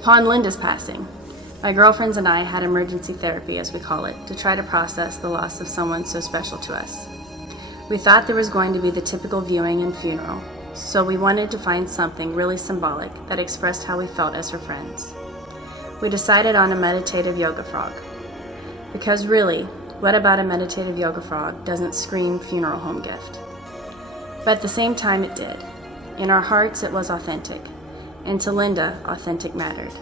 Upon Linda's passing, my girlfriends and I had emergency therapy, as we call it, to try to process the loss of someone so special to us. We thought there was going to be the typical viewing and funeral, so we wanted to find something really symbolic that expressed how we felt as her friends. We decided on a meditative yoga frog. Because really, what about a meditative yoga frog doesn't scream funeral home gift? But at the same time it did. In our hearts it was authentic, and to Linda, authentic mattered.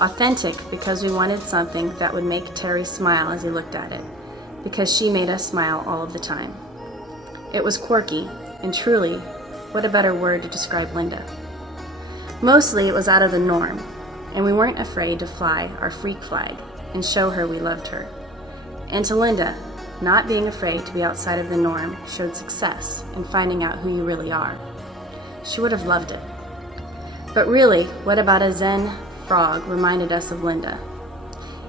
Authentic because we wanted something that would make Terry smile as he looked at it, because she made us smile all of the time. It was quirky, and truly, what a better word to describe Linda. Mostly it was out of the norm, and we weren't afraid to fly our freak flag and show her we loved her. And to Linda, not being afraid to be outside of the norm showed success in finding out who you really are. She would have loved it. But really, what about a Zen frog reminded us of Linda?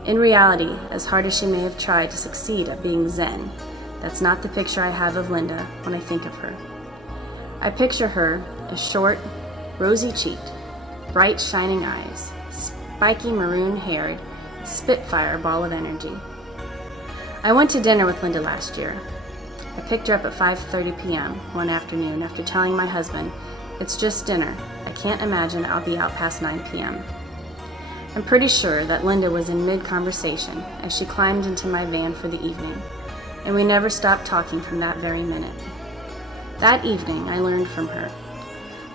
In reality, as hard as she may have tried to succeed at being Zen, that's not the picture I have of Linda when I think of her. I picture her as short, rosy-cheeked, bright shining eyes, spiky maroon-haired, spitfire ball of energy. I went to dinner with Linda last year. I picked her up at 5:30 p.m. one afternoon after telling my husband, "It's just dinner. I can't imagine I'll be out past 9 p.m. I'm pretty sure that Linda was in mid-conversation as she climbed into my van for the evening, and we never stopped talking from that very minute. That evening, I learned from her.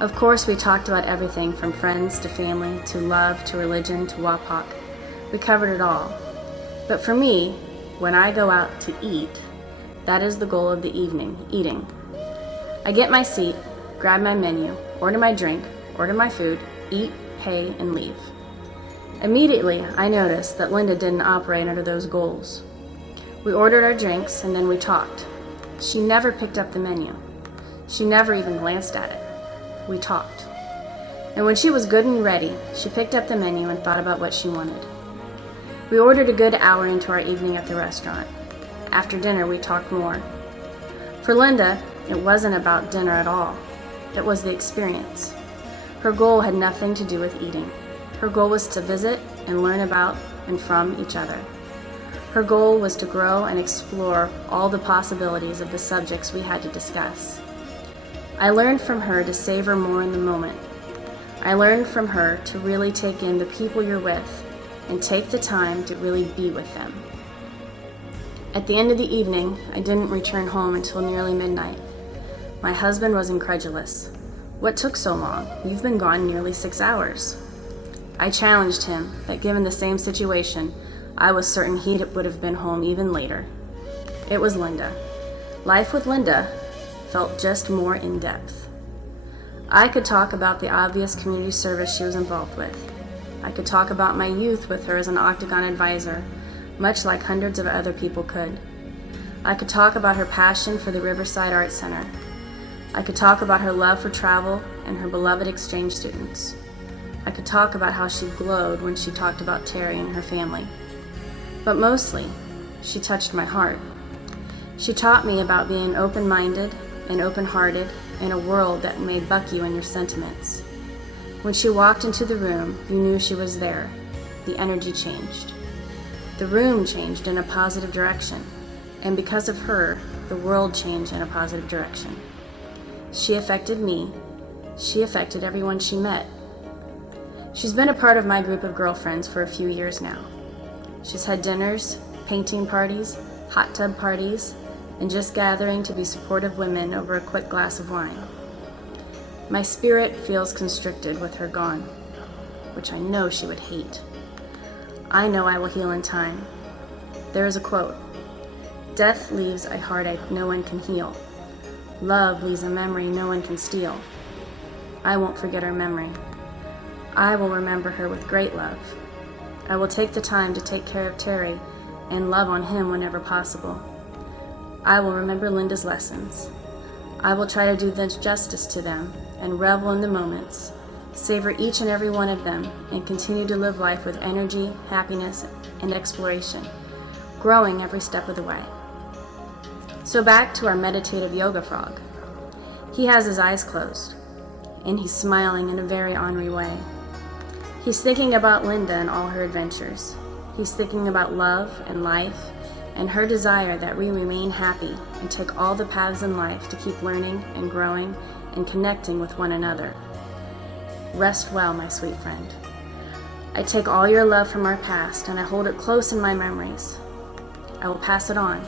Of course, we talked about everything from friends to family to love to religion to WAPOC. We covered it all. But for me, when I go out to eat, that is the goal of the evening, eating. I get my seat, grab my menu, order my drink, order my food, eat, pay, and leave. Immediately, I noticed that Linda didn't operate under those goals. We ordered our drinks and then we talked. She never picked up the menu. She never even glanced at it. We talked. And when she was good and ready, she picked up the menu and thought about what she wanted. We ordered a good hour into our evening at the restaurant. After dinner, we talked more. For Linda, it wasn't about dinner at all. It was the experience. Her goal had nothing to do with eating. Her goal was to visit and learn about and from each other. Her goal was to grow and explore all the possibilities of the subjects we had to discuss. I learned from her to savor more in the moment. I learned from her to really take in the people you're with and take the time to really be with them. At the end of the evening, I didn't return home until nearly midnight. My husband was incredulous. "What took so long? You've been gone nearly 6 hours." I challenged him that given the same situation, I was certain he would have been home even later. It was Linda. Life with Linda felt just more in depth. I could talk about the obvious community service she was involved with. I could talk about my youth with her as an Octagon advisor, much like hundreds of other people could. I could talk about her passion for the Riverside Art Center. I could talk about her love for travel and her beloved exchange students. I could talk about how she glowed when she talked about Terry and her family. But mostly, she touched my heart. She taught me about being open-minded and open-hearted in a world that may buck you in your sentiments. When she walked into the room, you knew she was there. The energy changed. The room changed in a positive direction, and because of her, the world changed in a positive direction. She affected me. She affected everyone she met. She's been a part of my group of girlfriends for a few years now. She's had dinners, painting parties, hot tub parties, and just gathering to be supportive women over a quick glass of wine. My spirit feels constricted with her gone, which I know she would hate. I know I will heal in time. There is a quote, "Death leaves a heartache no one can heal. Love leaves a memory no one can steal." I won't forget her memory. I will remember her with great love. I will take the time to take care of Terry and love on him whenever possible. I will remember Linda's lessons. I will try to do justice to them and revel in the moments, savor each and every one of them, and continue to live life with energy, happiness, and exploration, growing every step of the way. So back to our meditative yoga frog. He has his eyes closed, and he's smiling in a very ornery way. He's thinking about Linda and all her adventures. He's thinking about love and life and her desire that we remain happy and take all the paths in life to keep learning and growing and connecting with one another. Rest well, my sweet friend. I take all your love from our past and I hold it close in my memories. I will pass it on,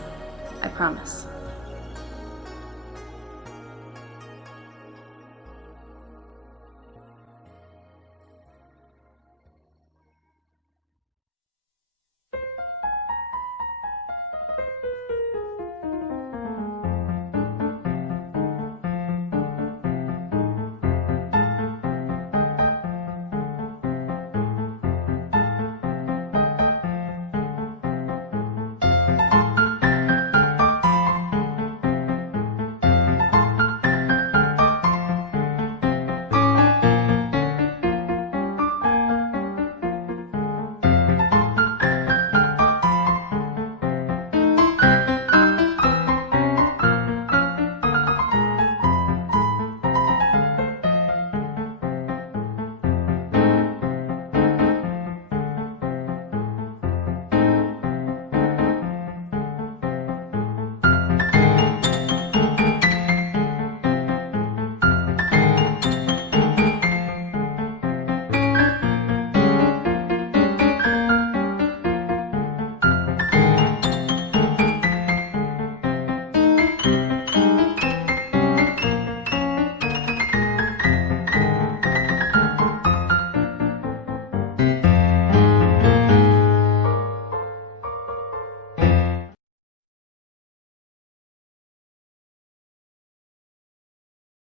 I promise.